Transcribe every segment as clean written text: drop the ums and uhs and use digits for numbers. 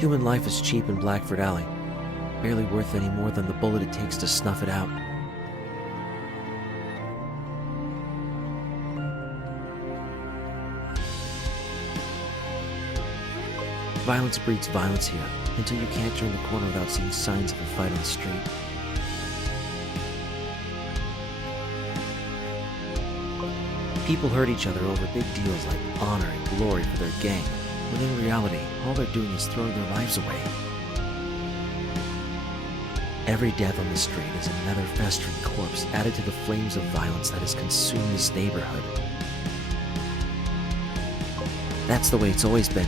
Human life is cheap in Blackford Alley, barely worth any more than the bullet it takes to snuff it out. Violence breeds violence here, until you can't turn the corner without seeing signs of a fight on the street. People hurt each other over big deals like honor and glory for their gang, when in reality, all they're doing is throwing their lives away. Every death on the street is another festering corpse added to the flames of violence that has consumed this neighborhood. That's the way it's always been.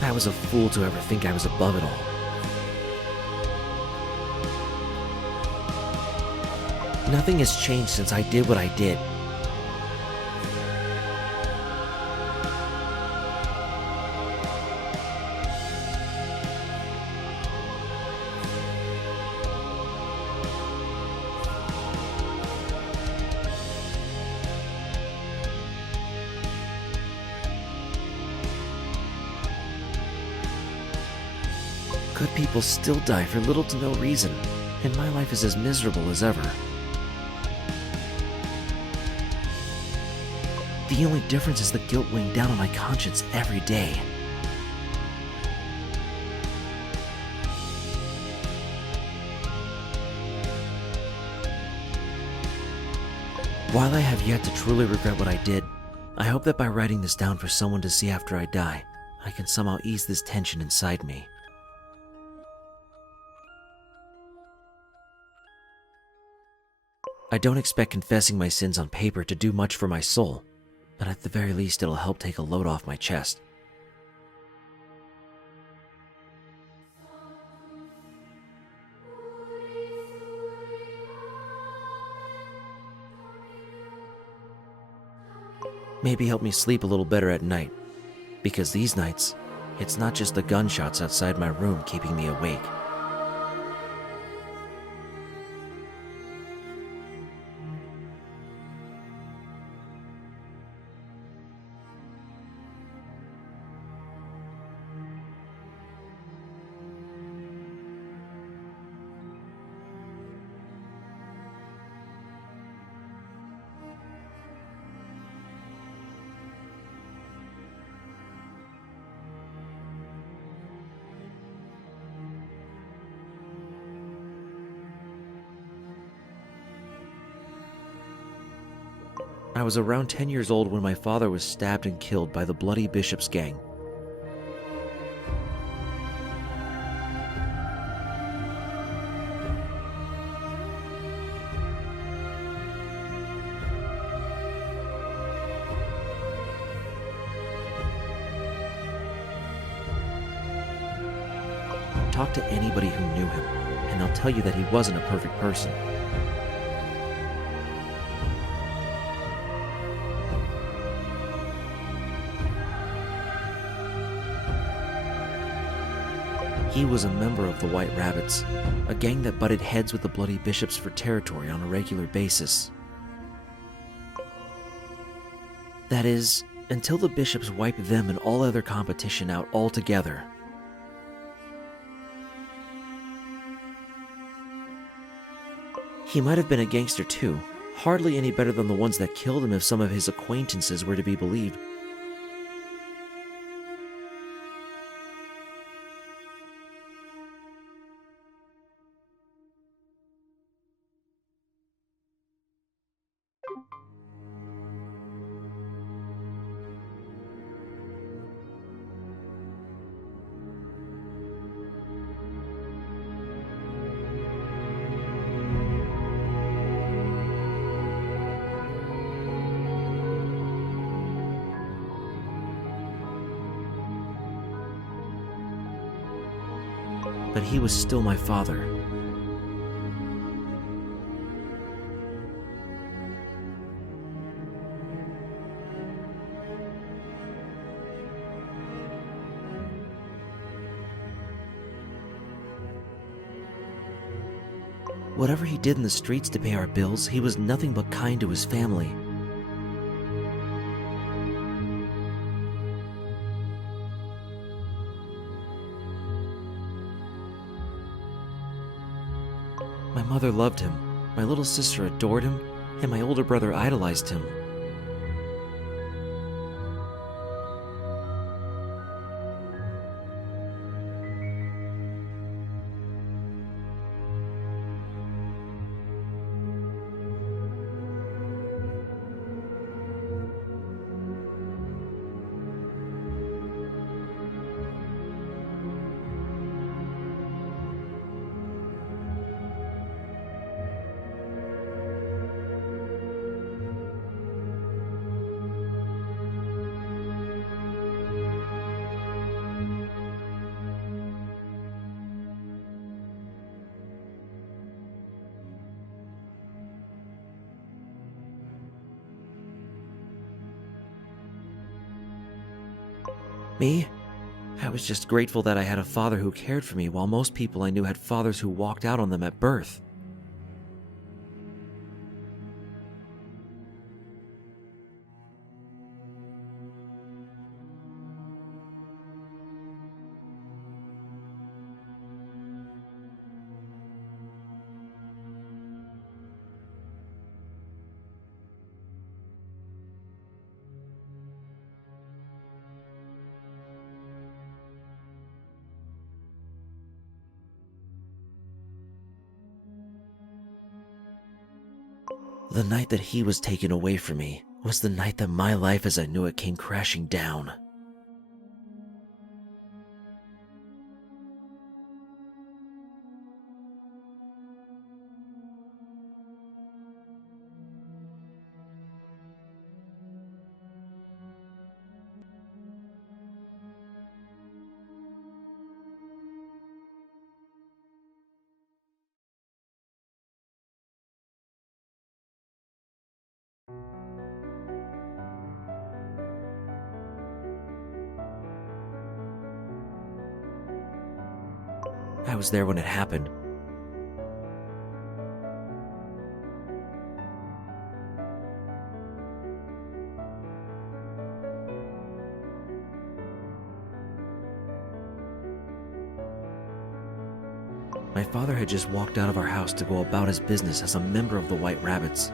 I was a fool to ever think I was above it all. Nothing has changed since I did what I did. Good people still die for little to no reason, and my life is as miserable as ever. The only difference is the guilt weighing down on my conscience every day. While I have yet to truly regret what I did, I hope that by writing this down for someone to see after I die, I can somehow ease this tension inside me. I don't expect confessing my sins on paper to do much for my soul, but at the very least it'll help take a load off my chest. Maybe help me sleep a little better at night, because these nights, it's not just the gunshots outside my room keeping me awake. I was around 10 years old when my father was stabbed and killed by the Bloody Bishops gang. Talk to anybody who knew him, and they'll tell you that he wasn't a perfect person. He was a member of the White Rabbits, a gang that butted heads with the Bloody Bishops for territory on a regular basis. That is, until the Bishops wiped them and all other competition out altogether. He might have been a gangster too, hardly any better than the ones that killed him if some of his acquaintances were to be believed. But he was still my father. Whatever he did in the streets to pay our bills, he was nothing but kind to his family. My mother loved him, my little sister adored him, and my older brother idolized him. Me? I was just grateful that I had a father who cared for me, while most people I knew had fathers who walked out on them at birth. The night that he was taken away from me was the night that my life as I knew it came crashing down. I was there when it happened. My father had just walked out of our house to go about his business as a member of the White Rabbits.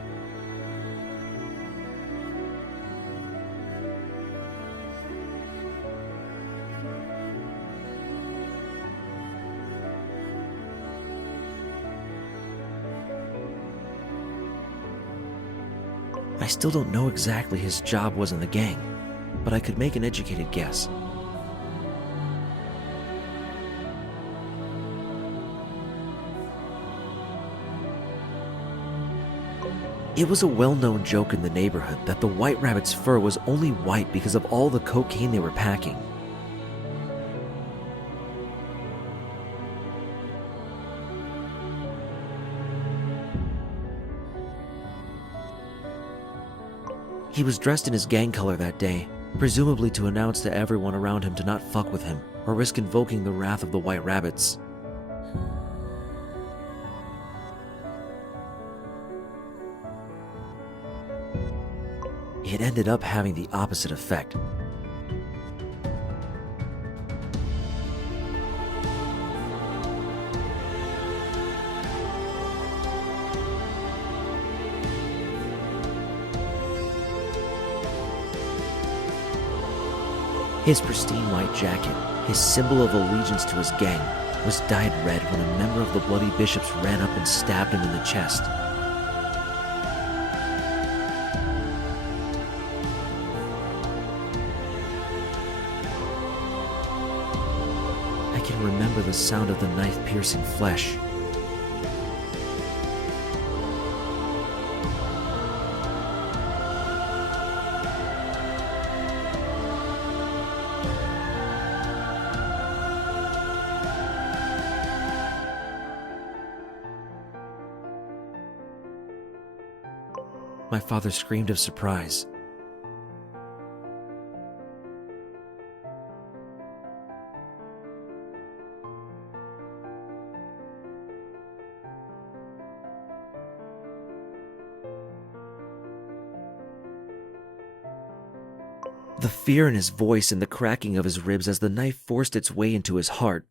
I still don't know exactly his job was in the gang, but I could make an educated guess. It was a well-known joke in the neighborhood that the White Rabbit's fur was only white because of all the cocaine they were packing. He was dressed in his gang color that day, presumably to announce to everyone around him to not fuck with him or risk invoking the wrath of the White Rabbits. It ended up having the opposite effect. His pristine white jacket, his symbol of allegiance to his gang, was dyed red when a member of the Bloody Bishops ran up and stabbed him in the chest. I can remember the sound of the knife piercing flesh. My father screamed of surprise. The fear in his voice and the cracking of his ribs as the knife forced its way into his heart.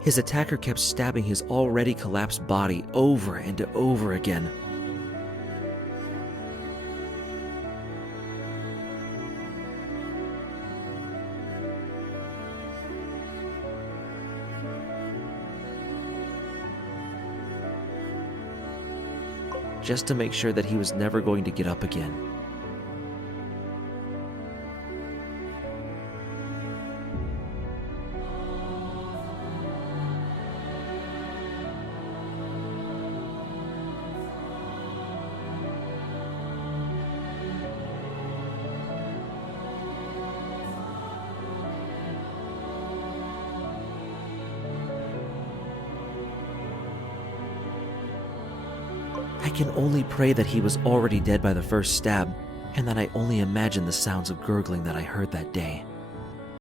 His attacker kept stabbing his already collapsed body over and over again. Just to make sure that he was never going to get up again. I can only pray that he was already dead by the first stab, and that I only imagine the sounds of gurgling that I heard that day.